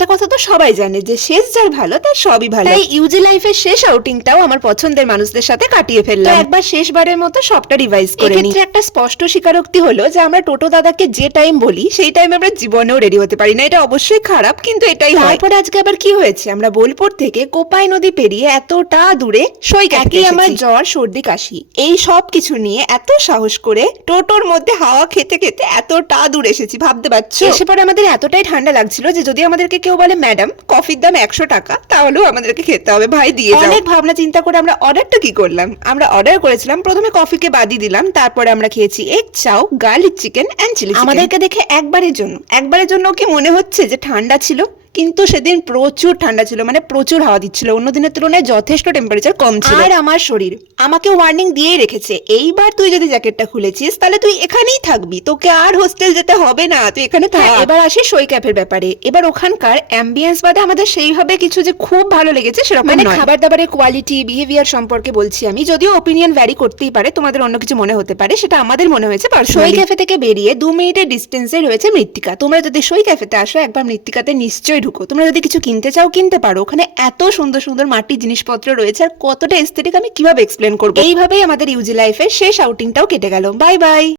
একটা কথা তো সবাই জানে যে শেষ যার ভালো তার সবই ভালো। তাই ইউজি লাইফের শেষ আউটিংটাও আমার পছন্দের মানুষদের সাথে কাটিয়ে ফেললাম। একবার শেষবারের মতো সবটা রিভাইজ করে নিই। এক্ষেত্রে একটা স্পষ্ট স্বীকারোক্তি হলো যে আমরা টোটো দাদাকে যে টাইম বলি সেই টাইমে আমরা জীবনেও রেডি হতে পারি না। এটা অবশ্যই খারাপ, কিন্তু এটাই হয়। তারপরে আজকে আবার কি হয়েছে, আমরা বোলপুর থেকে কোপাই নদী পেরিয়ে এতটা দূরে সৈকতে আমার জ্বর সর্দি কাশি এই সব কিছু নিয়ে এত সাহস করে টোটোর মধ্যে হাওয়া খেতে খেতে এতটা দূর এসেছি, ভাবতে পারছো? এসে পরে আমাদের এতটাই ঠান্ডা লাগছিল যে যদি আমাদেরকে কেউ বলে ম্যাডাম কফির দাম 100 টাকা, তাহলেও আমাদেরকে খেতে হবে, ভাই দিয়ে যাও। অনেক ভাবনা চিন্তা করে আমরা অর্ডারটা কি করলাম, আমরা অর্ডার করেছিলাম প্রথমে কফিকে বাদই দিলাম, তারপরে আমরা খেয়েছি egg chow, garlic chicken and chilli chicken. আমাদেরকে দেখে একবারের জন্য কি মনে হচ্ছে যে ঠান্ডা ছিল? কিন্তু সেদিন প্রচুর ঠান্ডা ছিল, মানে প্রচুর হাওয়া দিচ্ছিল, অন্য দিনের তুলনায় যথেষ্ট টেম্পারেচার কম ছিল। আর আমার শরীর আমাকে ওয়ার্নিং দিয়েই রেখেছে, এইবার তুই যদি জ্যাকেটটা খুলেছিস তাহলে তুই এখানেই থাকবি, তোকে আর হোস্টেল যেতে হবে না, তুই এখানে থাক। এবার আসি সই ক্যাফের ব্যাপারে। এবার ওখানকার অ্যাম্বিয়েন্স বাদে আমাদের সেইভাবে কিছু যে খুব ভালো লেগেছে সেরকম মানে খাবার দাবারের কোয়ালিটি বিহেভিয়ার সম্পর্কে বলছি আমি, যদিও ওপিনিয়ন ভ্যারি করতেই পারে, তোমাদের অন্য কিছু মনে হতে পারে, সেটা আমাদের মনে হয়েছে। সই ক্যাফে থেকে বেরিয়ে 2 মিনিটের ডিস্টেন্সে রয়েছে মৃত্তিকা। তোমরা যদি সই ক্যাফেতে আসো একবার মৃত্তিকাতে নিশ্চয়ই ঢুকো। তোমরা যদি কিছু কিনতে চাও কিনতে পারো, ওখানে এত সুন্দর সুন্দর মাটির জিনিসপত্র রয়েছে আর কতটা এস্থেটিক আমি কিভাবে এক্সপ্লেন করবো। এইভাবেই আমাদের ইউজি লাইফের শেষ আউটিংটাও কেটে গেল। Bye bye.